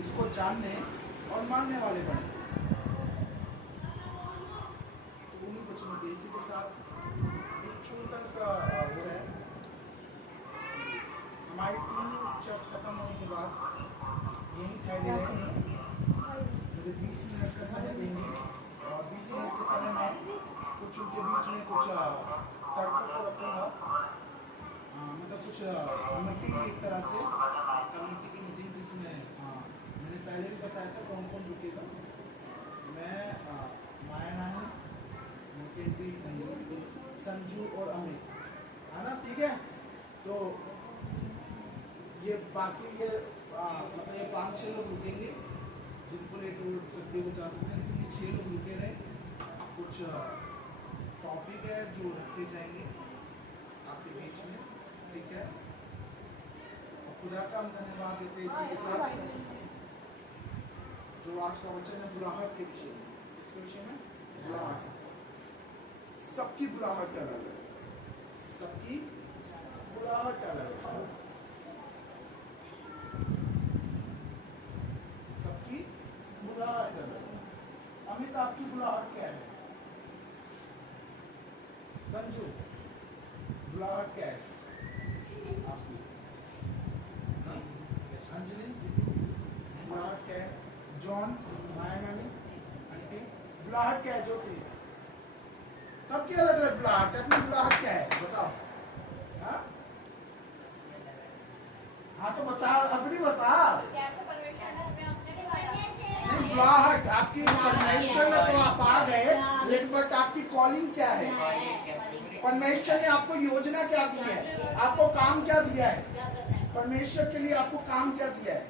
इसको जानने और मानने वाले बने। तो उन्हीं बच्चों में इसी के साथ एक छोटा सा वो है, हमारी 3 चर्च खत्म होने के बाद यही ठहरे रहे। मुझे 20 मिनट का समय देंगे और 20 मिनट के समय में कुछ उनके बीच में कुछ तर्कों को रखूँगा, मतलब कुछ मीटिंग एक तरह से कमेटी की मीटिंग, जिसमें मैंने पहले भी बताया था कौन कौन रुकेगा। मैं, माया नानी, संजू और अमित, है ना? ठीक है। तो ये बाकी ये मतलब ये 5-6 लोग रुकेंगे, जिनको लेट हो सकते हो जा सकते हैं, लेकिन ये 6 लोग रुके रहे। कुछ टॉपिक है जो रखे जाएंगे आपके बीच में, ठीक है? और खुदा का हम धन्यवाद देते हैं इसी के साथ। जो आज का वचन है बुलाहट के विषय में। किसके विषय में? बुलाहट। सबकी बुलाहट अलग है, सबकी बुलाहट अलग है, सबकी बुलाहट अलग है। अमित, आपकी बुलाहट क्या है? संजू, बुलाहट क्या है आपकी? अंजलि, बुलाहट क्या है? जॉन, माया नानी, आंटी, बुलाहट क्या है? ज्योति, सबकी अलग अलग बुलाहट है। अपनी बुलाहट क्या है बताओ? हाँ तो बता, अपनी बता। बुलाहट आपकी परमेश्वर में तो आप आ गए, लेकिन बट आपकी कॉलिंग क्या है? परमेश्वर ने आपको योजना क्या दी है? आपको काम क्या दिया है? परमेश्वर के लिए आपको काम क्या दिया है?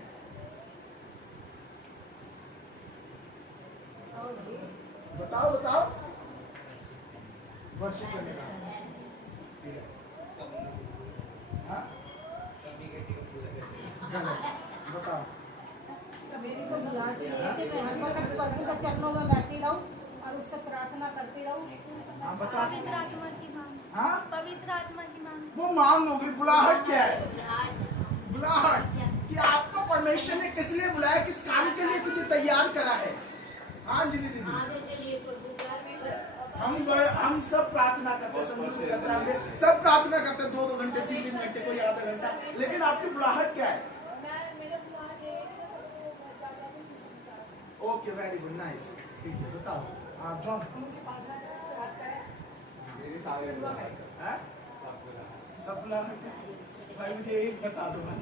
बताओ बताओ। वर्षिप करने का, हाँ? बताओ। मेरी तो बुलाहट ये है कि मैं हर वक्त प्रभु के चरणों में बैठी रहूं और उससे प्रार्थना करती रहूं। हाँ बता। पवित्र आत्मा की मांग। हाँ? पवित्र आत्मा की मांग। वो मांग होगी। बुलाहट क्या है? बुलाहट कि आपको परमेश्वर ने किस लिए बुलाया, किस काम के लिए तुझे तैयार करा है? हाँ जी दीदी, हम सब प्रार्थना करते हैं, सब प्रार्थना करते हैं 2-2 घंटे, 3-3 घंटे, कोई आधा घंटा, लेकिन आपकी बुलाहट क्या है? ओके, वेरी गुड, नाइस, ठीक है। बताओ आप जॉन। सब बुलाहट है भाई, मुझे एक बता दो भाई,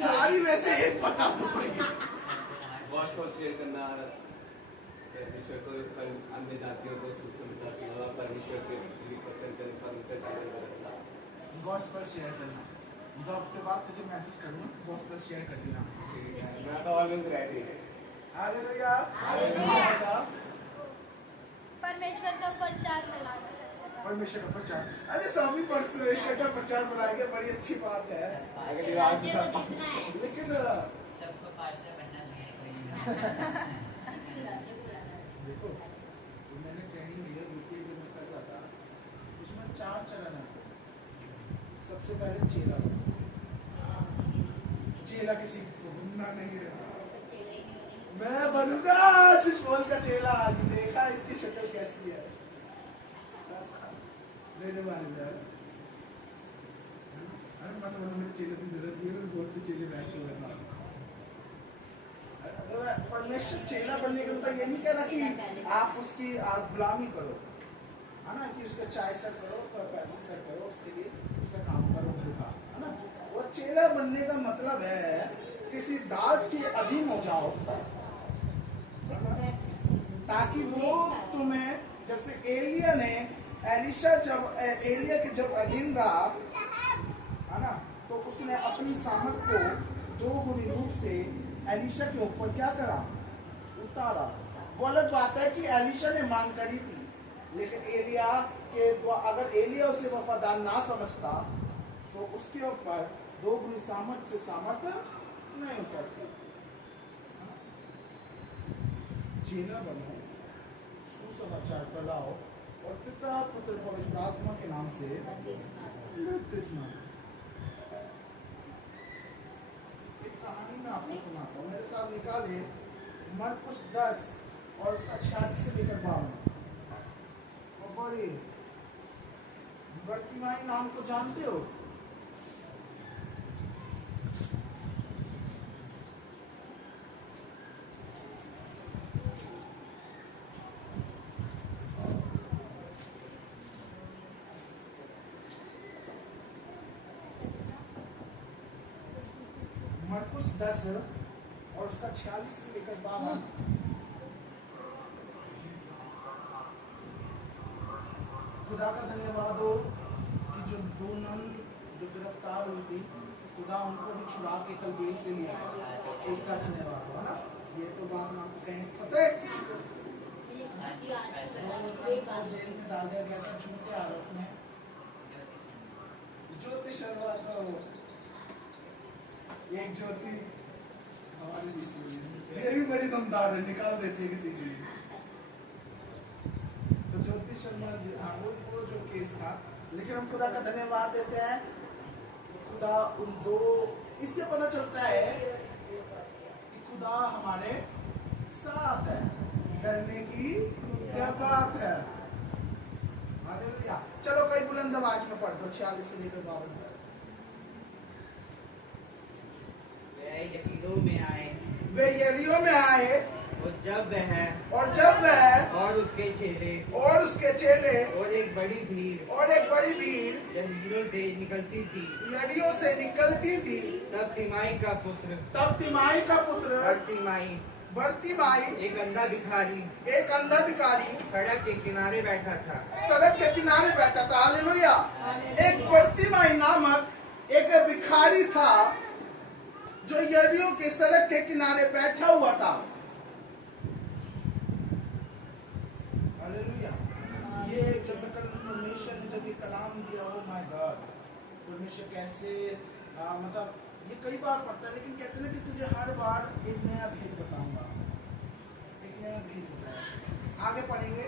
सारी में से एक बता दो भाई। गॉस्पेल शेयर करना, परमेश्वर को अन्य जातियों को सुसमाचार सुनाना, परमेश्वर के जीवित वचन के अनुसार उनका जीवन बदलना। गॉस्पेल शेयर करना, मतलब हफ्ते बाद तुझे मैसेज करूँगा, गॉस्पेल शेयर कर देना। मैं तो ऑलवेज रेडी है। Hallelujah, hallelujah. परमेश्वर का प्रचार फैलाना। परमेश्वर का प्रचार, अरे स्वामी परमेश्वर का प्रचार फैलाएंगे, बड़ी अच्छी बात है। लेकिन सबको पास्टर बनना चाहिए। देखो, तो मैंने ट्रेनिंग लिया यूपी जो मैं कर रहा था, उसमें 4 चरण है। सबसे पहले चेला, चेला किसी को बनना नहीं है। मैं बनूंगा शिशमोल का चेला। आज देखा इसकी शक्ल कैसी है, लेने वाले में मतलब मुझे चेले की जरूरत नहीं है, बहुत से चेले बैठे हुए हैं। परमेश्वर चेला बनने का मतलब ये नहीं कहना कि आप उसकी गुलामी करो, है ना, कि उसका चाय सर्व करो, पैसे सर्व करो, उसके लिए उसका काम करो, है ना। वो चेला बनने का मतलब है किसी दास के अधीन हो जाओ, ताकि वो तुम्हें, जैसे एलिया ने एलिशा, जब एलिया के जब अधीन रहा, है ना, तो उसने अपनी सामर्थ को 2 गुनी रूप से एलिशा के ऊपर क्या करा? उतारा। वो अलग बात है कि एलिशा ने मांग करी थी, लेकिन एलिया के अगर एलिया उसे वफादार ना समझता तो उसके ऊपर 2 गुनी सामर्थ से सामर्थ नहीं उतरती। चेला बनो, सुसमाचार फैलाओ और पिता, पुत्र, पवित्र आत्मा के नाम से बपतिस्मा। एक कहानी में आपको सुना निकाले मरकुस 10 और उसका 46 से लेकर 52। और बड़ी बर्तिमाई नाम को जानते हो? मरकुस 10 और उसका 46 से लेकर 52। खुदा का धन्यवाद हो कि जो दो नन जो गिरफ्तार हुई थी, खुदा उनको भी छुड़ा के कल बेच ले लिया, तो उसका धन्यवाद हो, है ना। ये तो बात मैं आपको कहीं पता है किसी को जेल में डाल दिया गया, सब झूठे आरोप में। ज्योति शर्मा तो एक ज्योति हमारे बीच में ये भी बड़ी दमदार है, निकाल देती है किसी की। तो ज्योति शर्मा जी, हाँ वो जो केस था, लेकिन हम खुदा का धन्यवाद देते हैं। खुदा उन दो, इससे पता चलता है कि खुदा हमारे साथ है, डरने की क्या बात है। हालेलुया। चलो कई बुलंद आवाज में पढ़ दो 46 से लेकर 52 तक। वे यरीहो में आए और जब वह और उसके चेले और एक बड़ी भीड़ यरीहो से यरीहो से निकलती थी, तब तिमाई का पुत्र बर्तिमाई एक अंधा भिखारी सड़क के किनारे बैठा था। हालेलुया। एक बर्तिमाई नामक एक भिखारी था जो यरीहो के सड़क के किनारे बैठा हुआ था। हालेलुया। ये जब परमेश्वर ने जब ये कलाम दिया, ओ माय गॉड, परमेश्वर कैसे मतलब ये कई बार पढ़ता है, लेकिन कहते हैं कि तुझे हर बार एक नया भेद बताऊंगा, एक नया भेद बताऊंगा। आगे पढ़ेंगे।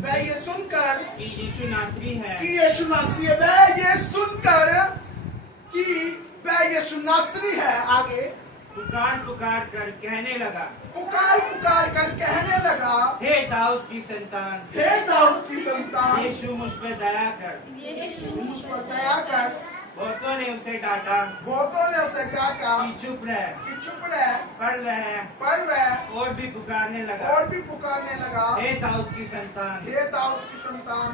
वह ये सुनकर कि यीशु नासरी है, वह यीशु नासरी है। आगे पुकार कर कहने लगा, हे दाऊद की संतान, यीशु मुझ पर दया कर। बहुतों ने उसे डांटा कि चुप रह, पर वह और भी पुकारने लगा, हे दाऊद की संतान,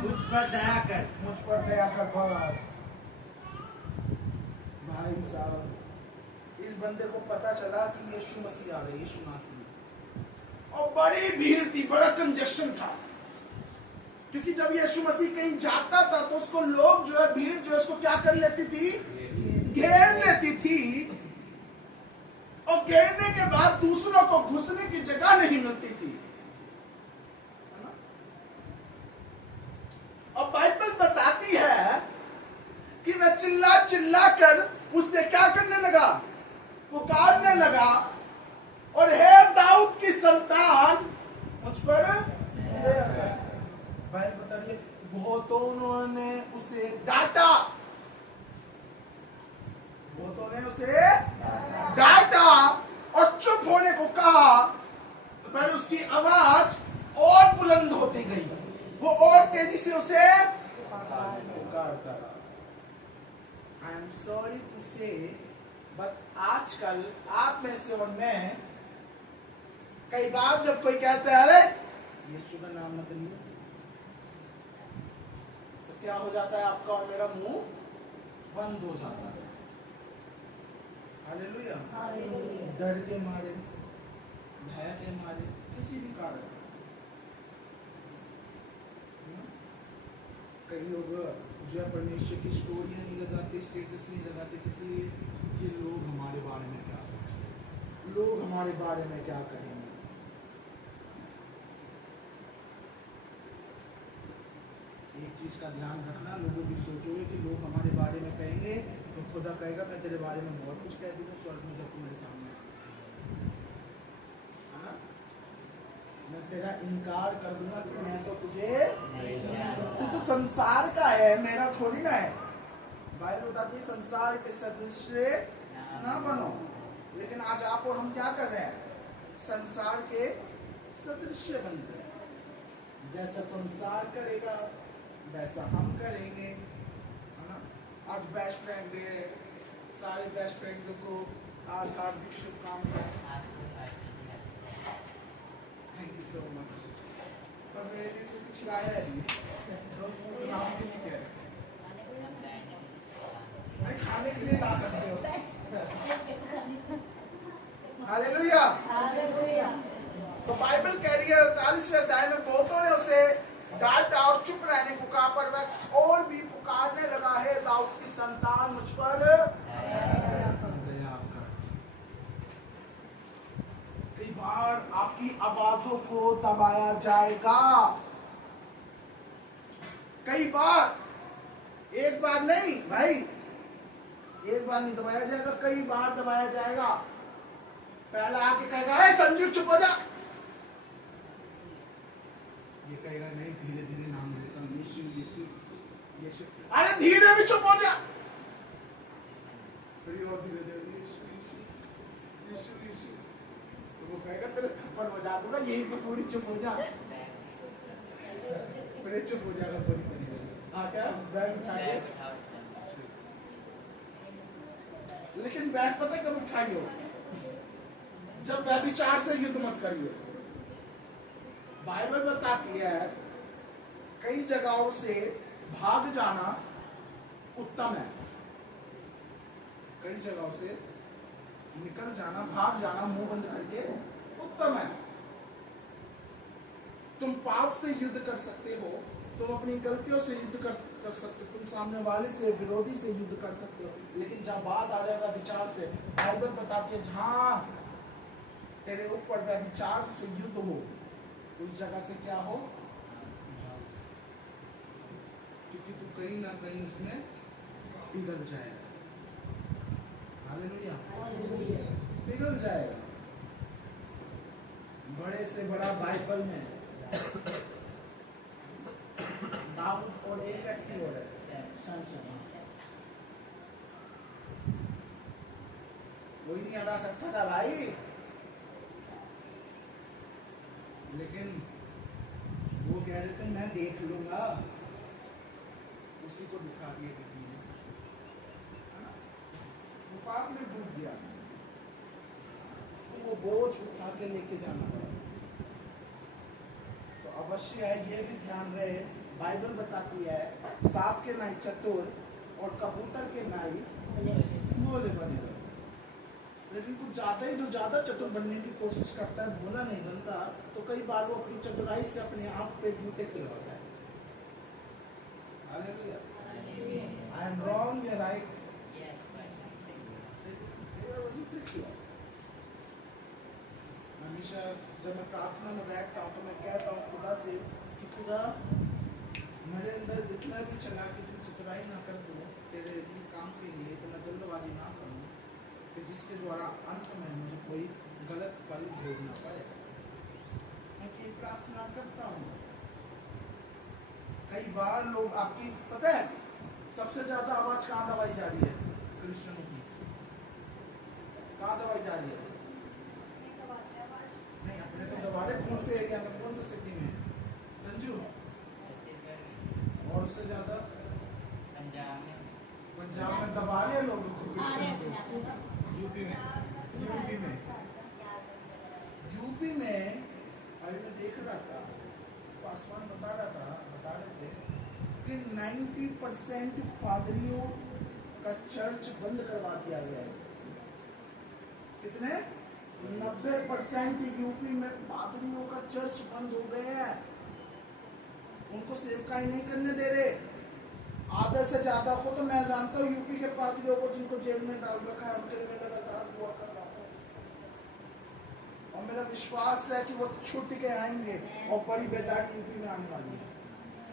मुझ पर दया कर। बस भाई साहब, इस बंदे को पता चला कि यीशु मसीह आ गए, यीशु नासरी। और बड़ी भीड़ थी, बड़ा कंजक्शन था, क्योंकि जब यीशु मसीह कहीं जाता था तो उसको लोग जो है, भीड़ जो है उसको क्या कर लेती थी, घेर लेती थी। और घेरने के बाद दूसरों को घुसने की जगह नहीं मिलती थी, है ना? और बाइबल बताती है कि वह चिल्ला कर उससे क्या करने लगा, पुकारने लगा, और हे दाऊद की संतान मुझ पर दया कर। भाई बताइए, बहुतों ने उसे डांटा, और चुप होने को कहा, पर उसकी आवाज और बुलंद होती गई, वो और तेजी से उसे पुकारता रहा। आई एम सॉरी टू से, बट आजकल आप में से और मैं, कई बार जब कोई कहता है अरे यीशु का नाम मत लियो, तो क्या हो जाता है, आपका और मेरा मुंह बंद हो जाता है। हालेलुया। डर के मारे, भय के मारे, किसी भी कारण। कई लोग जो परमेश्वर की स्टोरियां नहीं लगाते, स्टेटस नहीं लगाते, इसलिए कि लोग हमारे बारे में क्या सोचेंगे, लोग हमारे बारे में क्या कहेंगे। एक चीज का ध्यान रखना, लोगों की सोचोगे कि लोग हमारे बारे में कहेंगे, तो खुदा कहेगा मैं तेरे बारे में बहुत कुछ कह दूंगा स्वर्ग में जब तू मेरे सामने, है ना। मैं तेरा इनकार कर दूंगा कि मैं तो तुझे, तू तो संसार का है, मेरा थोड़ी ना है। बाइबल बताती है संसार के सदृश ना बनो। लेकिन आज आप और हम क्या कर रहे हैं? संसार के सदृश्य बन रहे हैं। जैसा संसार करेगा वैसा हम करेंगे, है ना? आज बेस्ट फ्रेंड डे है, सारे बेस्ट फ्रेंड को आज हार्दिक शुभकामनाएं। आपको पास्टर जी का थैंक यू सो मच। पर मेरे लिए तो कुछ लाया है नहीं, दोस्तों से नाम भी नहीं कह रहे। नहीं, खाने के लिए ला सकते हो। हालेलुया। हालेलुया। तो बाइबल कैरियर 48वें अध्याय में बहुतों ने उसे डांटा और चुप रहने को कहा, पर वह और भी पुकारने लगा, है दाऊद की संतान मुझ पर दया कर। कई बार आपकी आवाजों को दबाया जाएगा, कई बार, एक बार नहीं भाई, एक बार नहीं दबाया जाएगा, कई बार दबाया जाएगा। पहला आके कहेगा, ए संजू चुप हो जा, ये कहेगा नहीं, धीरे धीरे नाम लेता हूं, यीशु यीशु यीशु, अरे धीरे भी चुप हो जा, फिर और धीरे धीरे यीशु यीशु यीशु यीशु, तो वो कहेगा तेरे थप्पड़ बजा दूंगा, यही तो पूरी चुप हो जा, फिर चुप हो जाएगा पूरी तरीके। हाँ क्या बैग उठा के, लेकिन बैग पता है कब उठाइयो? जब व्यभिचार से युद्ध मत करियो। बाइबल बताती है कई जगहों से भाग जाना उत्तम है, कई जगहों से निकल जाना, भाग जाना, मुंह बंद करके उत्तम है। तुम पाप से युद्ध कर सकते हो, तुम अपनी गलतियों से युद्ध कर सकते हो, तुम सामने वाले से, विरोधी से युद्ध कर सकते हो, लेकिन जब बात आ जाएगा विचार से, बाइबल बताती है जहां तेरे ऊपर व्यभिचार से युद्ध हो, उस जगह से क्या हो? क्योंकि तू कहीं ना कहीं उसमें पिघल जाएगा। हालेलुया, पिघल जाएगा। बड़े से बड़ा बाइबल में दाऊद और एक व्यक्ति और है, सनसन, कोई नहीं हटा सकता था भाई, लेकिन वो कह रहे थे मैं देख लूंगा, उसी को दिखा दिया किसी ने, है ना? वो पाप में डूब गया, वो बोझ उठा के लेके जाना पड़ा। तो अवश्य है, ये भी ध्यान रहे, बाइबल बताती है सांप के नाई चतुर और कबूतर के नाई भोले बने। लेकिन कुछ ज्यादा ही, जो ज्यादा चतुर बनने की कोशिश करता है, भोला नहीं बनता, तो कई बार वो अपनी चतुराई से अपने आप पे जूते खिलवाता है। हालेलुया। आई एम रॉन्ग या राइट? हमेशा जब मैं प्रार्थना में बैठता हूँ तो मैं कहता हूँ खुदा से कि खुदा मेरे अंदर जितना भी चला कि चतुराई ना कर दूँ तेरे काम के लिए, तो मैं जल्दबाजी ना करूँ कि जिसके द्वारा अंत में मुझे कोई गलत फल भोगना पड़े। मैं की प्रार्थना करता हूँ। कई बार लोग आपकी, पता है सबसे ज्यादा आवाज कहाँ दबाई जा रही है? क्रिश्चियनों की। कहाँ दबाई जा रही है? नहीं, अपने तो दबा रहे। कौन से एरिया में, कौन से सिटी में? संजू? और उससे ज्यादा पंजाब में दबा रहे लोग यूपी में, यूपी में अभी मैं देख रहा था, पासवान बता रहे थे कि 90% पादरियों का चर्च बंद करवा दिया गया है। कितने? 90% यूपी में पादरियों का चर्च बंद हो गए हैं, उनको सेवकाई नहीं करने दे रहे। आधे से ज्यादा को तो मैं जानता हूँ यूपी के पादरियों को जिनको जेल में डाल रखा है, उनके लिए लगातार दुआ कर रहा हूँ, और मेरा विश्वास है कि वो छूट के आएंगे और बड़ी बेदारी यूपी में आने वाली है।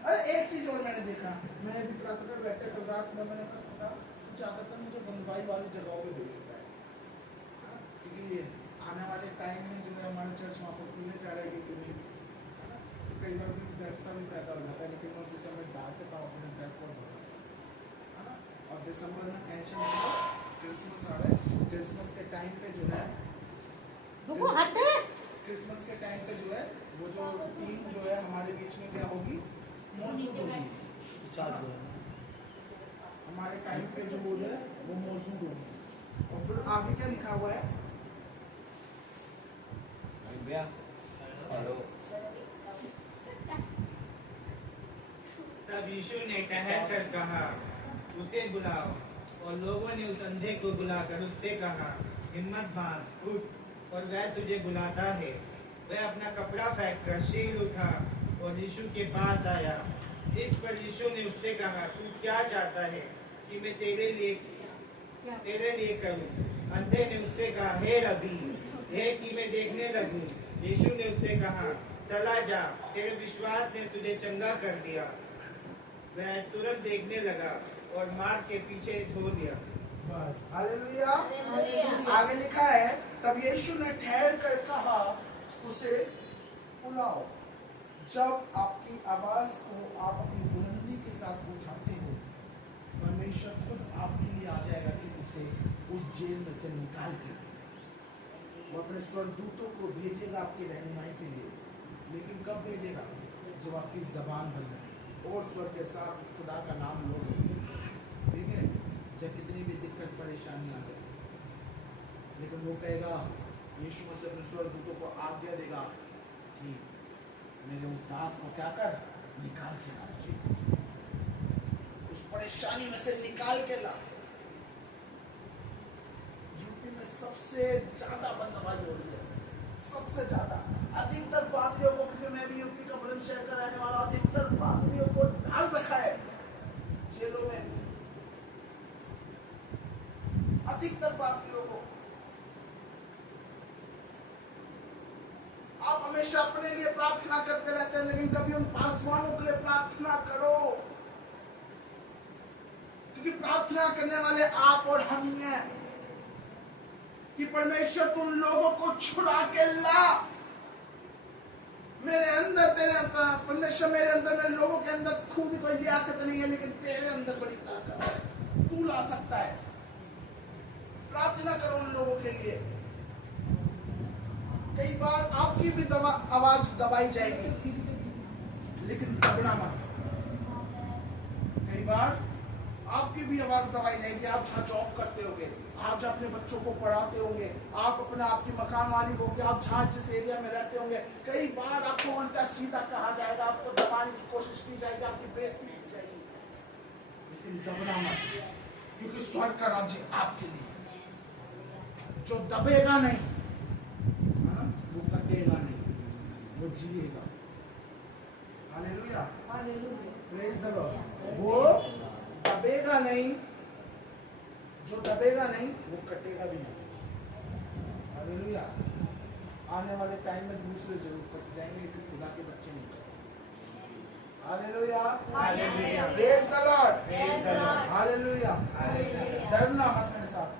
अरे एक चीज और मैंने देखा, मैं भी प्रार्थना में बैठे कल रात में मैंने कहा ज्यादातर मुझे बंदवाई वाली जगहों पे भेजता है, क्योंकि आने वाले टाइम में जो है हमारे चर्च वहाँ पर खुलने जा रहा है यूपी में, तो कई बार दर्शन भी पैदा हो जाता है, लेकिन मैं उसी समय डांटता हूँ अपने घर पर, है ना। और दिसंबर में टेंशन, क्रिसमस आ रहा है, क्रिसमस के टाइम पे जो है रुको हटे। क्रिसमस के टाइम पे जो है वो जो टीम जो है हमारे बीच में क्या होगी, मौजूद होगी। हमारे टाइम पे जो वो है वो मौजूद होगी। और फिर आगे क्या लिखा हुआ है, भैया हेलो। तब यीशु ने ठहर कर कहा, उसे बुलाओ। और लोगों ने उस अंधे को बुलाकर उससे कहा, हिम्मत बांध, उठ, और वह तुझे बुलाता है। वह अपना कपड़ा फेंक कर शील उठा और यीशु के पास आया। इस पर यीशु ने उससे कहा, तू क्या चाहता है कि मैं तेरे लिए करूं? अंधे ने उससे कहा, हे रबी, हे कि मैं देखने लगूं। यीशु ने उससे कहा, चला जा, तेरे विश्वास ने तुझे चंगा कर दिया। वह तुरंत देखने लगा और मार्ग के पीछे छोड़ दिया। बस हालेलुया। आगे लिखा है, तब यीशु ने ठहर कर कहा, उसे बुलाओ। जब आपकी आवाज को आप अपनी बुलंदी के साथ उठाते हो, परमेश्वर खुद आपके लिए आ जाएगा कि उसे उस जेल में से निकाल के वो अपने स्वर्गदूतों को भेजेगा आपकी रहनुमाई के लिए। लेकिन कब भेजेगा? जब आपकी जबान बंद और स्वर के साथ खुदा का नाम लो। ठीक है, जब कितनी भी दिक्कत परेशानी आ जाए, लेकिन वो कहेगा, यीशु मसीह अपने स्वर्गदूतों को आज्ञा देगा कि मेरे उस दास को क्या कर, निकाल के ला, उस परेशानी में से निकाल के ला। यूपी में सबसे ज्यादा बंदबाजी हो रही है, सबसे ज्यादा। अधिकतर पादरियों को, क्योंकि मैं भी यूपी का बुलंदशहर का रहने वाला, अधिकतर पादरियों को डाल रखा है जेलों में, अधिकतर पादरियों को। आप हमेशा अपने लिए प्रार्थना करते रहते हैं, लेकिन कभी उन पासवानों के लिए प्रार्थना करो, क्योंकि प्रार्थना करने वाले आप और हम ही हैं कि परमेश्वर तुम लोगों को छुड़ा के ला। मेरे अंदर तेरे अंदर परमेश्वर, मेरे अंदर, मेरे लोगों के अंदर खूब कोई लियाकत नहीं है, लेकिन तेरे अंदर बड़ी ताकत है, तू ला सकता है। प्रार्थना करो उन लोगों के लिए। कई बार आपकी भी आवाज दबाई जाएगी, लेकिन दबना मत। कई बार आपकी भी आवाज दबाई जाएगी। आप जहाँ जॉब करते होंगे, आप जहाँ अपने बच्चों को पढ़ाते होंगे, आप अपने आपकी मकान मालिक होंगे, आप जहाँ जिस एरिया में रहते होंगे, कई बार आपको उल्टा सीधा कहा जाएगा, आपको दबाने की कोशिश की जाएगी, आपकी बेइज्जती की जाएगी। लेकिन दबना मत, क्योंकि स्वर्ग का राज्य आपके लिए। जो दबेगा नहीं, वो कटेगा नहीं, वो जिएगा। Hallelujah, praise the Lord. वो दबेगा नहीं, जो दबेगा नहीं वो कटेगा भी नहीं। हालेलुया। आने वाले टाइम में दूसरे जरूर कट जाएंगे, लेकिन खुदा के बच्चे नहीं कटेंगे। Hallelujah, hallelujah, praise the Lord, praise the Lord, hallelujah, hallelujah. डरना मत मेरे साथ,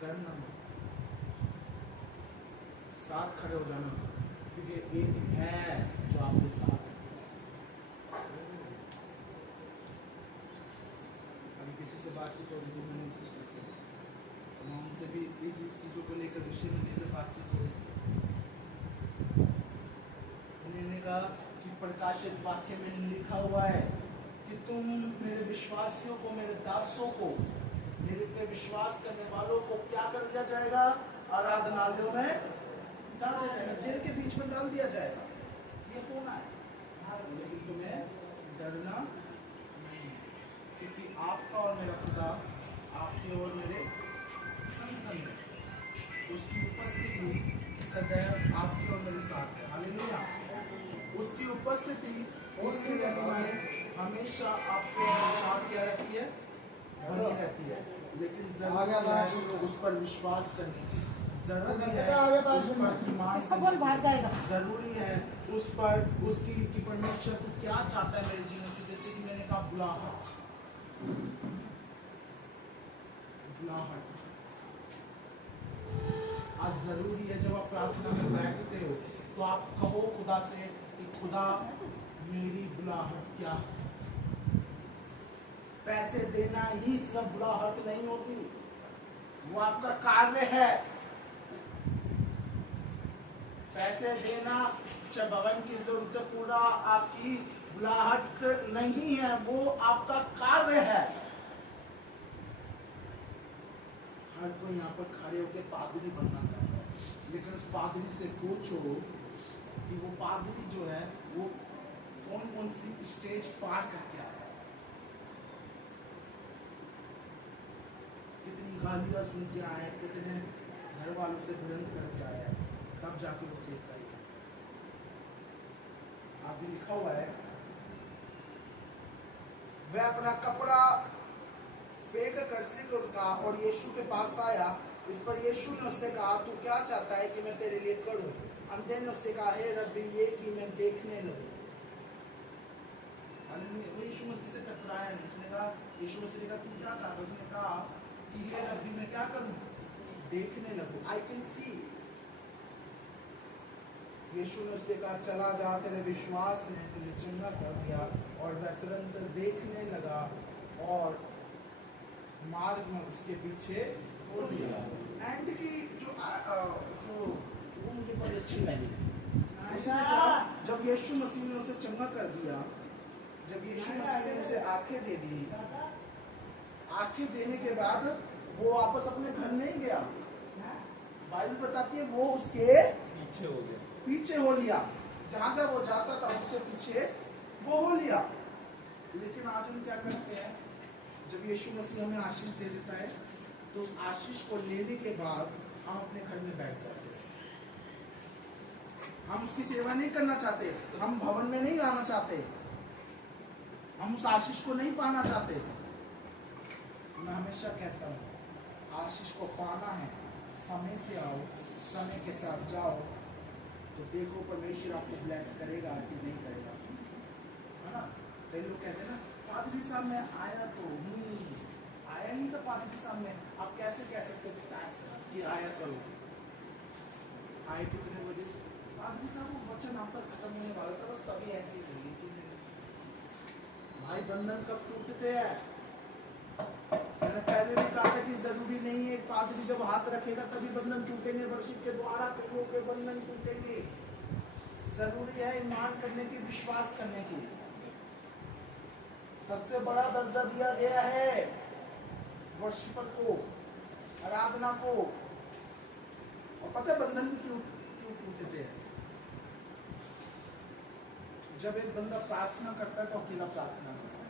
डरना मत, साथ खड़े हो जाना, क्योंकि एक है जो आपके साथ है। अभी किसी से बातचीत हो रही थी, मैंने उनसे मैं उनसे भी इस चीज़ों को लेकर, विषय में लेकर बातचीत हो रही। उन्होंने कहा कि प्रकाशित वाक्य में लिखा हुआ है कि तुम मेरे विश्वासियों को, मेरे दासों को, मेरे पे विश्वास करने वालों को क्या कर दिया जाएगा? आराधनालयों में डाल दिया जाएगा, जेल के बीच में डाल दिया जाएगा। ये होना है, लेकिन तुम्हें डरना नहीं, क्योंकि आपका और मेरा खुदा आपके और मेरे संग संग है। उसकी उपस्थिति सदैव आपके और मेरे साथ है। हालेलुया। उसकी उपस्थिति, उसकी रहनुमाई हमेशा आपके और मेरे साथ क्या रहती है? बनी रहती है। लेकिन जरूरी है उस पर विश्वास करने की, जरूरी है उस पर ईमान करने की, जरूरी है उस पर उसकी कि परमेश्वर तू क्या चाहता है मेरे जीवन से। जैसे कि मैंने कहा, बुलाहट, बुलाहट आज जरूरी है। जब आप प्रार्थना में बैठते हो तो आप कहो खुदा से कि खुदा मेरी बुलाहट क्या है। पैसे देना ही सब बुलाहट नहीं होती, वो आपका कार्य है। पैसे देना, भवन की जरूरत पूरा आपकी बुलाहट नहीं है, वो आपका कार्य है। हर कोई यहाँ पर खड़े होकर पादरी बनना चाहता है, लेकिन उस पादरी से पूछो कि वो पादरी जो है वो कौन कौन सी स्टेज पार करके आया है, कितनी गालियां सुन के आए, कितने घर वालों से भिड़ंत करके आया है, तब जाके वो सेव पाएगा। आगे लिखा हुआ है, वह अपना कपड़ा फेंक कर सिर उठा और यीशु के पास आया। इस पर यीशु ने उससे कहा, तू क्या चाहता है कि मैं तेरे लिए करूं? अंधे ने उससे कहा, हे रब्बी, ये कि मैं देखने लगूं। वो यीशु मसीह से टकराया नहीं। उसने कहा, यीशु मसीह ने कहा, तू क्या चाहता है? उसने कहा कि हे रब्बी, मैं क्या करूं? देखने लगूं, आई कैन सी। यीशु ने उससे कहा, चला जा, तेरे विश्वास ने तुझे चंगा कर दिया। और वह तुरंत देखने लगा और मार्ग में उसके पीछे हो लिया। एंड की जो वो मुझे बड़ी अच्छी लगी। उसने कहा, जब यीशु मसीह ने उसे चंगा कर दिया, जब यीशु मसीह ने उसे आंखें दे दी, आंखें देने के बाद वो वापस अपने घर नहीं गया। बाइबल बताती है वो उसके पीछे हो लिया। जहां जहां वो जाता था उसके पीछे वो हो लिया। लेकिन आज हम क्या करते हैं, जब यीशु मसीह हमें आशीष दे देता है तो उस आशीष को लेने के बाद हम अपने घर में बैठ जाते हैं। हम उसकी सेवा नहीं करना चाहते, हम भवन में नहीं आना चाहते, हम उस आशीष को नहीं पाना चाहते। मैं हमेशा कहता हूँ, आशीष को पाना है, समय से आओ, समय के साथ जाओ, तो देखो परमेश्वर आपको ब्लेस करेगा कि नहीं करेगा, है ना। कई लोग कहते हैं ना, पादरी साहब मैं आया तो आया नहीं था पादरी साहब में, आप कैसे कह सकते कि आया करो? आए कितने बजे? पादरी साहब वो वचन आप पर खत्म होने वाला था, बस तभी ऐसी हुई। भाई बंधन कब टूटते हैं? मैंने पहले भी कहा था कि जरूरी नहीं है पादरी जब हाथ रखेगा तभी बंधन टूटेंगे, वर्षिप के द्वारा कईयों के बंधन टूटेंगे। जरूरी है ईमान करने की, विश्वास करने की। सबसे बड़ा दर्जा दिया गया है वर्शिपर को, आराधना को। और पता है बंधन क्यों टूटे थे? जब एक बंदा प्रार्थना करता है तो अकेला प्रार्थना करता है,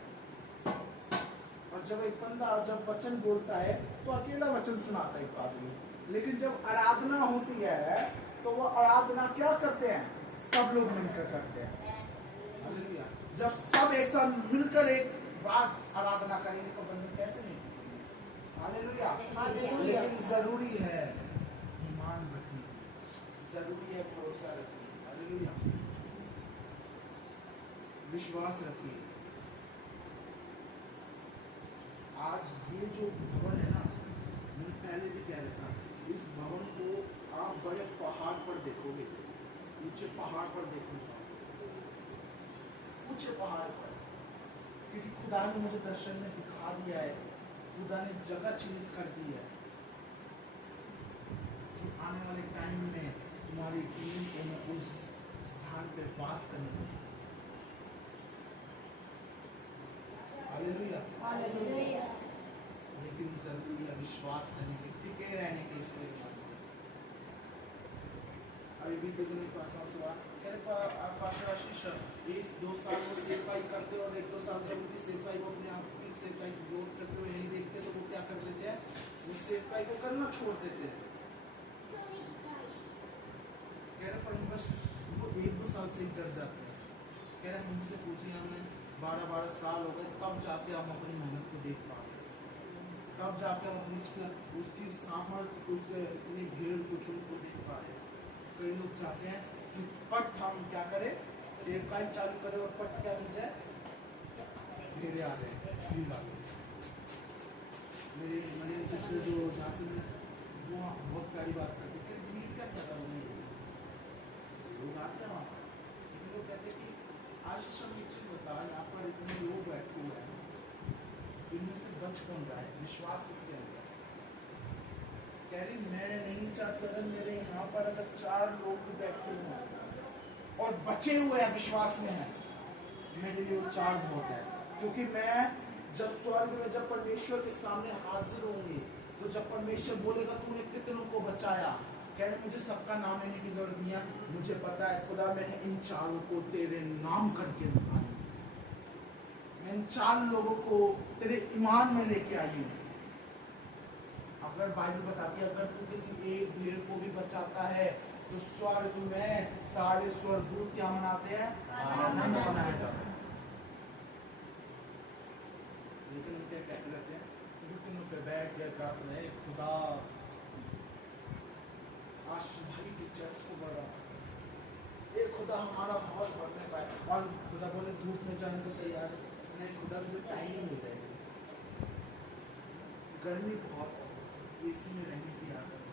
और जब एक बंदा जब वचन बोलता है तो अकेला वचन सुनाता है पादरी। लेकिन जब आराधना होती है तो वो आराधना क्या करते हैं? सब लोग मिलकर करते हैं। जब सब एक साथ मिलकर एक बार आराधना करेंगे तो बंधन कैसे नहीं? हालेलुया। लेकिन जरूरी है ईमान रखना, जरूरी है भरोसा रखना, हालेलुया, विश्वास रखिए। आज ये जो भवन है ना, मैंने पहले भी कह रखा, इस भवन को आप बड़े पहाड़ पर देखोगे, ऊंचे पहाड़ पर देखोगे, ऊंचे पहाड़ पर, क्योंकि खुदा ने मुझे दर्शन में दिखा दिया है, खुदा ने जगह चिन्हित कर दी है कि आने वाले टाइम में तुम्हारी टीम को मैं उस स्थान पे वास करने दूंगा। Hallelujah, hallelujah. लेकिन जरूरी है विश्वास करने के, टिके रहने के। इसको अभी भी तो नहीं पास हुआ, आशीष 1-2 साल वो सेवकाई करते और 1-2 साल जब उनकी सेवकाई को अपने आप की सेवकाई की ग्रोथ करते हुए नहीं देखते तो वो क्या कर देते हैं? उस सेवकाई को करना छोड़ देते हैं। कह रहे पर बस वो 1-2 साल से ही कर जाते हैं। कह रहे हमसे पूछिए, हमें 12-12 साल हो गए, तब जाके हम अपनी मेहनत को देख पा रहे, तब जाके हम अपनी उसकी सामर्थ्य, उससे इतनी भीड़ कुछ उनको देख पा रहे। कई लोग चाहते हैं कि पट हम क्या करें, सेवकाई चालू करें और पट क्या मिल जाए, मेरे आ गए, भीड़ आ गई। मेरे सिस्टर जो झांसी में, वो बहुत प्यारी बात करते थे, भीड़ क्या कहता है, लोग आते हैं वहाँ पर, लेकिन लोग कहते कि आशीष हम एक चीज बता, यहाँ पर इतने लोग बैठे हुए हैं, इनमें से बच कौन रहा है? विश्वास किसके अंदर? कह रही मैं नहीं चाहती अगर मेरे यहाँ पर अगर 4 लोग बैठे हुए हैं और बचे हुए हैं विश्वास में हैं, मेरे लिए वो 4 बहुत है। क्योंकि मैं जब स्वर्ग में जब परमेश्वर के सामने हाजिर होंगे, तो जब परमेश्वर बोलेगा तूने कितनों को बचाया, कह रहे मुझे सबका नाम लेने की जरूरत नहीं है, मुझे पता है खुदा मैंने इन 4 को तेरे नाम करके निकाला, मैं इन 4 लोगों को तेरे ईमान में लेके आई हूँ। अगर बाइबल बताती है अगर तू किसी एक भेड़ को भी बचाता है तो स्वर्ग में सारे स्वर्गदूत क्या मनाते हैं? आनंद मनाया जाता है। लेकिन हम क्या कहते रहते हैं? घुटनों पे बैठ के प्रार्थना है, खुदा आशीष भाई की चर्च को बढ़ा, ये खुदा हमारा बहुत बढ़ने पाए। और खुदा बोले धूप में जाने को तैयार नहीं, खुदा मुझे टाइम नहीं मिल जाएगा, गर्मी बहुत है, एसी में रहने की आदत।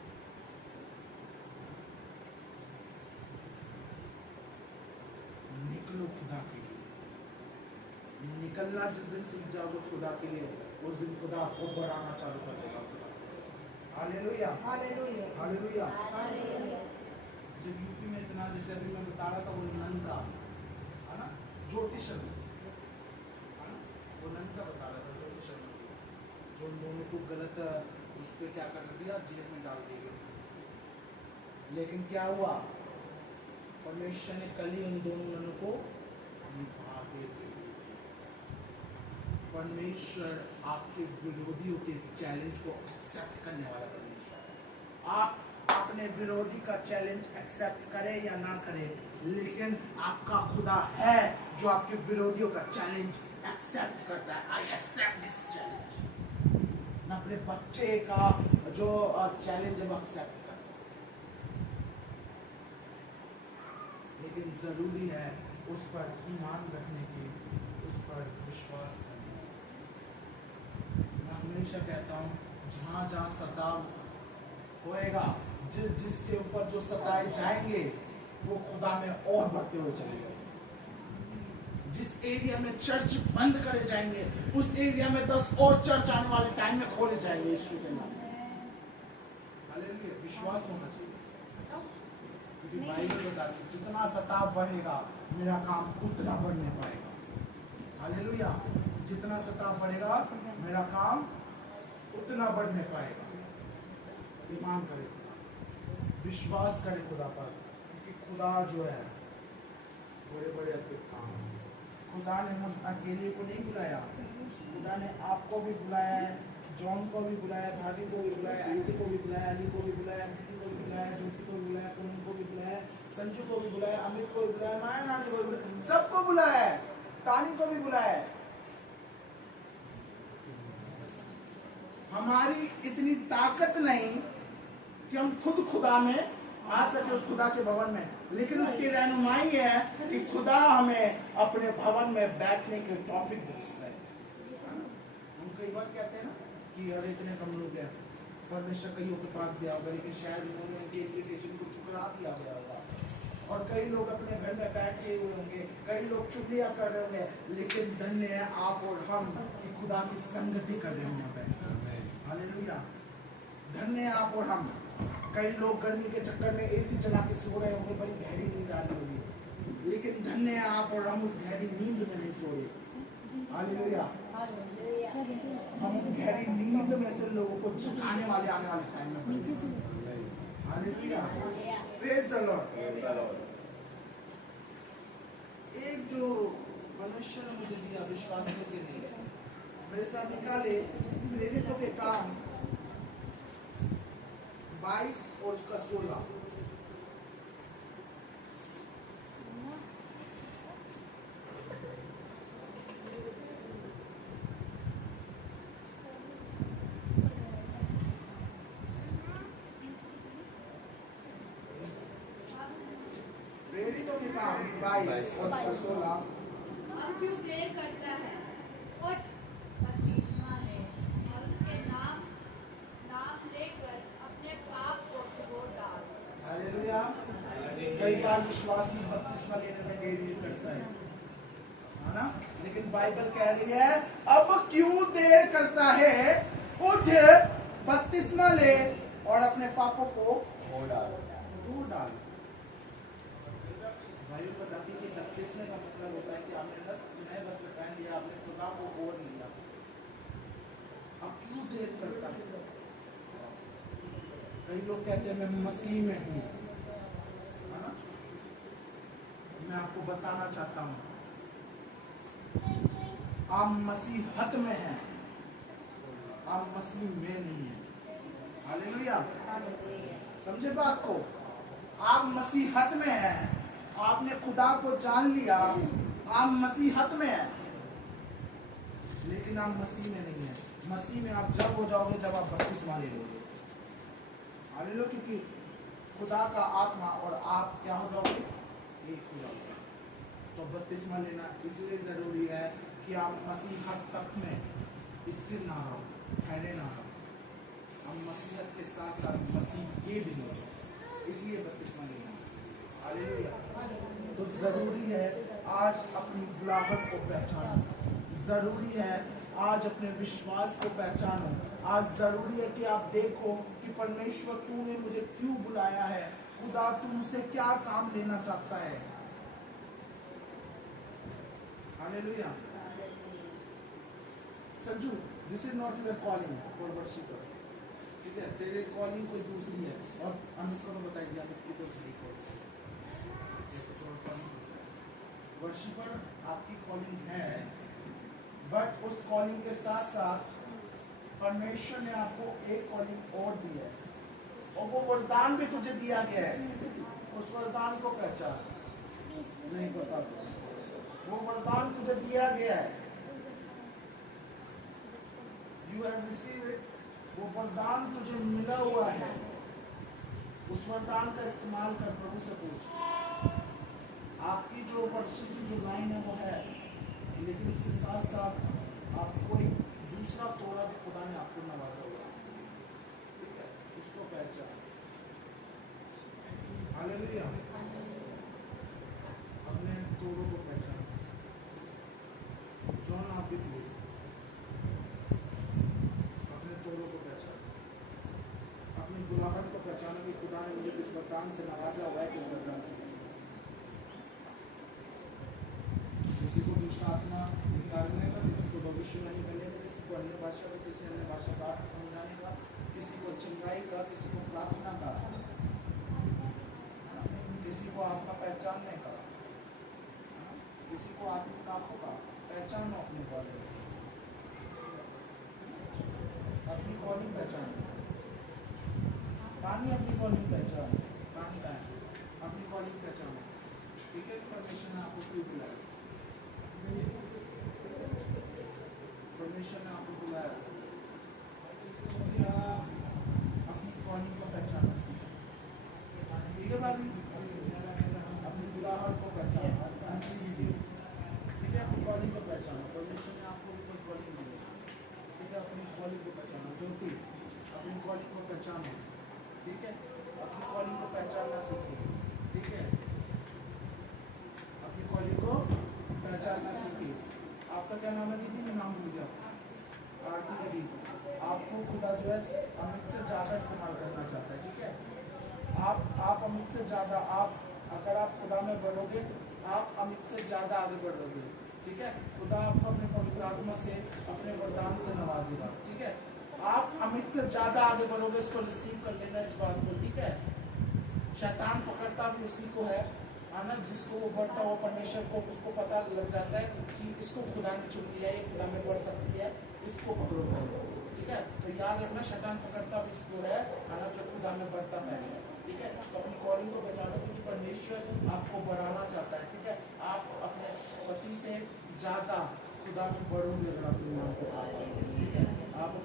निकलो खुदा के लिए, निकलना जिस दिन सीख जाओगे खुदा के लिए, उस दिन खुदा आपको बढ़ाना चालू कर देगा। Hallelujah, hallelujah, hallelujah. हालेलुया। जब यूपी में इतना, जैसे अभी मैं बता रहा था वो नंदा है ना, ज्योतिषम है ना, वो नंदा बता रहा था ज्योतिषम, जो उन दोनों को गलत उस पर क्या कर दिया, जेल में डाल दिए गए। लेकिन क्या हुआ, परमेश्वर ने कल ही उन दोनों को निभा के दे दिया। परमेश्वर आपके विरोधियों के चैलेंज को एक्सेप्ट करने वाला परमेश्वर। आप अपने विरोधी का चैलेंज एक्सेप्ट करें या ना करें, लेकिन आपका खुदा है जो आपके विरोधियों का चैलेंज एक्सेप्ट करता है। I accept this challenge. मैं अपने बच्चे का जो चैलेंज है वो एक्सेप्ट करता हूं, लेकिन जरूरी है उस पर ईमान रखने की, उस पर विश्वास करने की। मैं हमेशा कहता हूँ जहाँ जहाँ सताव होएगा, जिसके ऊपर जो सताए जाएंगे वो खुदा में और बढ़ते हुए चलेंगे। जिस एरिया में चर्च बंद करे जाएंगे उस एरिया में 10 और चर्च आने वाले टाइम में खोले जाएंगे यीशु के नाम में। हालेलुया, विश्वास होना चाहिए। क्योंकि बाइबल बताती है जितना सताव बढ़ेगा मेरा काम उतना बढ़ने पाएगा। हालेलुया, जितना सताव बढ़ेगा मेरा काम उतना बढ़ने पाएगा। ईमान करे, विश्वास करे खुदा पर, क्योंकि खुदा जो है बड़े बड़े अद्भुत काम। खुदा ने मुझ अकेले को नहीं बुलाया, खुदा ने आपको भी बुलाया है, जॉन को भी बुलाया, भाभी को भी बुलाया, आंटी को भी बुलाया, अली को भी बुलाया, दीदी को भी बुलाया, ज्योति को भी बुलाया, पूनम को भी बुलाया, संजू को भी बुलाया, अमित को भी बुलाया, माया नानी को भी बुलाया, सबको बुलाया है, तानी को भी बुलाया है। हमारी इतनी ताकत नहीं कि हम खुद खुदा में आ सके, उस खुदा के भवन में, लेकिन उसकी रहनुमाई है कि खुदा हमें अपने भवन में बैठने के टॉपिक बख्शता है। हम कई बार कहते हैं ना कि अरे इतने कम लोग हैं, परमेश्वर कईयों के पास गया होगा, लेकिन शायद उन्होंने उनकी इन्विटेशन को ठुकरा दिया गया होगा, और कई लोग अपने घर में बैठे हुए होंगे, कई लोग चुगलियां कर रहे होंगे, लेकिन धन्य है आप और हम कि खुदा की संगति कर रहे होंगे। हालेलुया, धन्य है आप और हम। कई लोग गर्मी के चक्कर में एसी चला के सो रहे होंगे, बड़ी गहरी नींद आ रही होगी, लेकिन धन्य है आप और हम उस गहरी नींद में नहीं सोए। हालेलुया, हम गहरी नींद में से लोगों को जगाने वाले आने वाले टाइम में बनेंगे। Hallelujah, praise the Lord. एक जो मनुष्य ने मुझे दिया विश्वास करके नहीं, मेरे साथ निकाले प्रेरितों के काम 22 और उसका 16। प्रेरितों के काम 22 और उसका 16। अब क्यों देर करता है, उठ बपतिस्मा ले और उसके नाम लेकर अपने पाप को धो डाल। हालेलुया, कई बार विश्वासी बपतिस्मा लेने में देरी करता है ना, लेकिन बाइबल कह रही है अब क्यों देर करता है, उठ बपतिस्मा ले और अपने पापों को हो डाल। दूर डाल। भाई बताती है कि बपतिस्मे का मतलब होता है कि आपने नए वस्त्र पहन लिया, आपने खुदा को ओढ़ लिया। अब क्यों देर करता है? कई लोग कहते हैं मैं मसीह में हूँ, है ना? मैं आपको बताना चाहता हूँ आप मसीहत में हैं, आप मसीह में नहीं हैं। हालेलुया, समझे बात को? आप मसीहत में हैं, आपने खुदा को जान लिया, आप मसीहत में हैं, लेकिन आप मसीह में नहीं हैं। मसीह में आप जब हो जाओगे जब आप बपतिस्मा ले लोगे। हालेलुया, क्योंकि खुदा का आत्मा और आप क्या हो जाओगे? एक हो जाओगे। तो बपतिस्मा लेना इसलिए जरूरी है कि आप मसीहत तक में स्थिर ना रहो, ठहरे ना रहो। हम मसीहत के साथ साथ मसीह के भी हो, इसलिए बपतिस्मा लेना। हालेलुया। तो जरूरी है आज अपनी बुलाहट को पहचानो, जरूरी है आज अपने विश्वास को पहचानो। आज जरूरी है कि आप देखो कि परमेश्वर तूने मुझे क्यों बुलाया है, खुदा तुमसे क्या काम लेना चाहता है। Hallelujah. Sanju, this is not your calling for worshipper, ठीक है? तेरे कॉलिंग कोई दूसरी है। और अमित को तो बताई दिया, अमित की तो सही वर्शिपर आपकी कॉलिंग है, बट उस कॉलिंग के साथ साथ परमेश्वर ने आपको एक कॉलिंग और दी है, और वो वरदान भी तुझे दिया गया है। उस वरदान को पहचान। नहीं पता वो वरदान तुझे दिया गया है, यू हैव रिसीव्ड इट। वो वरदान तुझे मिला हुआ है, उस वरदान का इस्तेमाल कर। प्रभु से पूछ, आपकी जो वर्षिप की जो लाइन है वो है, लेकिन इसके साथ साथ आपको एक दूसरा तोड़ा भी खुदा ने आपको नवाजा हुआ, ठीक है? उसको पहचान। हालेलुया। अपने तोड़ों को पहचान। जॉन आप भी प्लीज अपने तोड़ों को पहचान, अपनी बुलाहट को पहचानो कि खुदा ने मुझे किस वरदान से नवाजा हुआ है, किस वरदान से। किसी को दूसरा आत्मा निकालने का, किसी को भविष्यवाणी करने का, किसी को अन्य भाषा का, किसी अन्य भाषा का अर्थ समझाने का, किसी को चंगाई का, किसी को प्रार्थना का, किसी को आत्मा पहचानने का, किसी को आत्मिक आंखों का। पहचानो अपनी कॉलिंग, अपनी कॉलिंग पहचान। पानी अपनी कॉलिंग पहचान, पानी का अपनी कॉलिंग पहचानो, ठीक है? परमेश्वर ने आपको क्यों बुलाया, परमेश्वर ने आपको बुलाया, अपनी कॉलिंग को पहचानना सीखो, ठीक है भाभी? अपनी बुलाहट को पहचानो, ठीक है? अपनी कॉलिंग को पहचानो। परमेश्वर ने आपको कोई कॉलिंग दी है, ठीक है? अपनी कॉलिंग को पहचानो। ज्योति, अपनी कॉलिंग को पहचानो, ठीक है? अपनी कॉलिंग को पहचानना सीखिए, ठीक है? अपनी कॉलिंग को पहचानना सीखिए। आपका क्या नाम है दीदी? मैं नाम भूल गया। आरती दीदी। आपको खुदा जो है अमित से ज़्यादा इस्तेमाल करना चाहता है, ठीक है? आप अमित से ज़्यादा, आप अगर आप खुदा में बढ़ोगे आप अमित से ज़्यादा आगे बढ़ोगे, ठीक है? खुदा आपको अपने पवित्र आत्मा से, अपने वरदान से नवाजेगा, ठीक है? आप अमित से ज़्यादा आगे बढ़ोगे, इसको रिसीव कर लेना इस बात को, ठीक है? शैतान पकड़ता भी उसी को है ना, जिसको वो बढ़ता हुआ परमेश्वर को उसको पता लग जाता है कि इसको खुदा ने चुन लिया, ये खुदा में बढ़ सकती है, इसको पकड़ो, ठीक है? तो याद रखना, शैतान पकड़ता भी इसको है ना, जो खुदा में बढ़ता पहले, ठीक है? तो अपनी कॉलिंग को पहचानो, क्योंकि परमेश्वर आपको बढ़ाना चाहता है, ठीक है? आप अपने पति से ज़्यादा खुदा में बढ़ोगे अगर आप ईमान के साथ, ठीक है? आप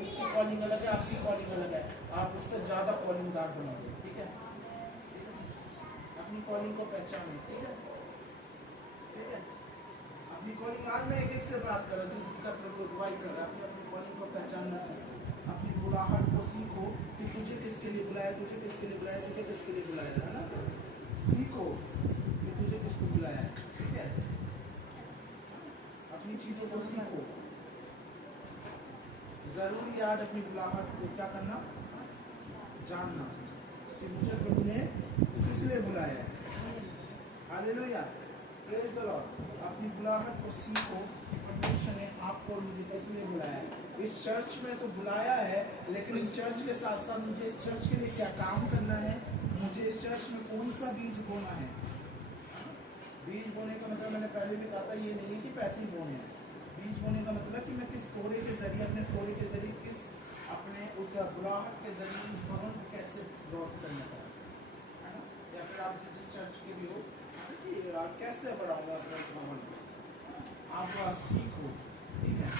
उसकी कॉलिंग अलग है, आपकी कॉलिंग अलग है, आप उससे ज़्यादा कॉलिंगदार बनोगे, ठीक है? अपनी कॉलिंग को पहचानो, ठीक है? ठीक है? अपनी कॉलिंग, आज मैं एक से बात कर रहा हूँ जिसका प्रभु अगुवाई कर रहा है। अपनी कॉलिंग को पहचानना सीखो, अपनी बुलाहट को सीखो कि तुझे किसके लिए बुलाया, तुझे किसके लिए बुलाया, तुझे किसके लिए बुलाया, है ना? सीखो कि तुझे किसको बुलाया है, ठीक है? अपनी चीजों को सीखो। जरूरी आज अपनी बुलाहट को क्या करना, जानना कि मुझे प्रभु ने किस लिए बुलाया है। Hallelujah, praise the Lord. अपनी बुलाहट को सीखो कि परमेश्वर ने आपको और मुझे किस लिए बुलाया है। इस चर्च में तो बुलाया है, लेकिन इस चर्च के साथ साथ मुझे इस चर्च के लिए क्या काम करना है, मुझे इस चर्च में कौन सा बीज बोना है। बीज बोने का मतलब मैंने पहले भी कहा था, ये नहीं है कि पैसे बोने हैं। बीज बोने का मतलब कि मैं किस तोड़े के जरिए, अपने तोड़े के जरिए, किस अपने उस बुलाहट के जरिए इस भवन को कैसे ग्रोथ करना है ना। या फिर आप जिस चर्च के भी हो कि आप कैसे बढ़ाऊंगा अपने इस भवन को, आप सीखो, ठीक है।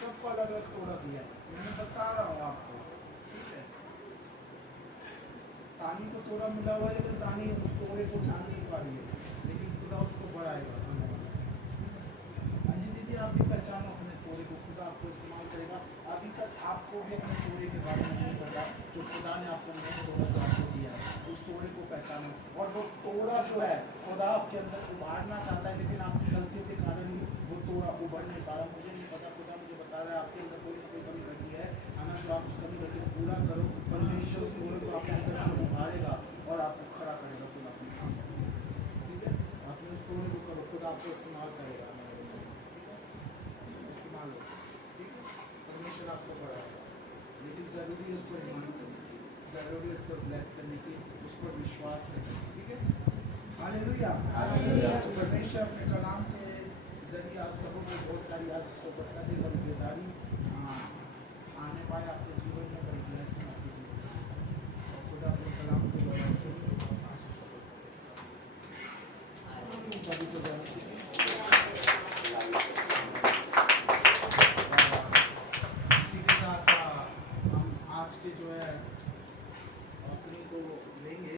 सबको अलग अलग तोड़ा दिया, मैंने बता रहा हूँ आपको, ठीक है। तानी को तोड़ा मिला हुआ है, लेकिन तानी उस तोड़े को जान नहीं पा रही है, लेकिन खुदा उसको बढ़ाएगा। अंजी दीदी, आप भी पहचानो अपने तोड़े को, खुदा आपको इस्तेमाल करेगा। अभी तक आपको भी अपने तोड़े के बारे में नहीं पता, जो खुदा ने आपको नहीं तोड़ा जो आपको दिया है, उस तोड़े को पहचानो। और वो तोड़ा जो है खुदा आपके अंदर उभारना चाहता है, लेकिन आपकी गलतियों के कारण ही वो तोड़ा उभर नहीं पा रहा। मुझे नहीं पता, खुदा मुझे बता रहा है आपके अंदर कोई ना कोई कमी घटी है ना, जो आप उस कमी घटी को पूरा करो। परमेश्वर उस तोड़े को आपके अंदर से उभारेगा और आपको खड़ा करेगा खुदा अपने काम, ठीक है। अपने उस तोड़े को करो, खुदा आपको इस्तेमाल करेगा, इस्तेमाल हो, ठीक है। परमेश्वर आपको बढ़ाएगा, लेकिन ज़रूरी है उसको ईमान करने की, ज़रूरी है उसको ब्लेस करने की, उस पर विश्वास रखने की, ठीक है। हालेलुया, परमेश्वर अपने कलाम के जरिए आप सबों को बहुत सारी आज को बताते हैं, बेदारी आने पाए आपके जीवन में, बड़ी ब्लेसिंग आपके जीवन में। और खुदा अपने कलाम के द्वारा सभी को इसी के साथ हम आज के जो है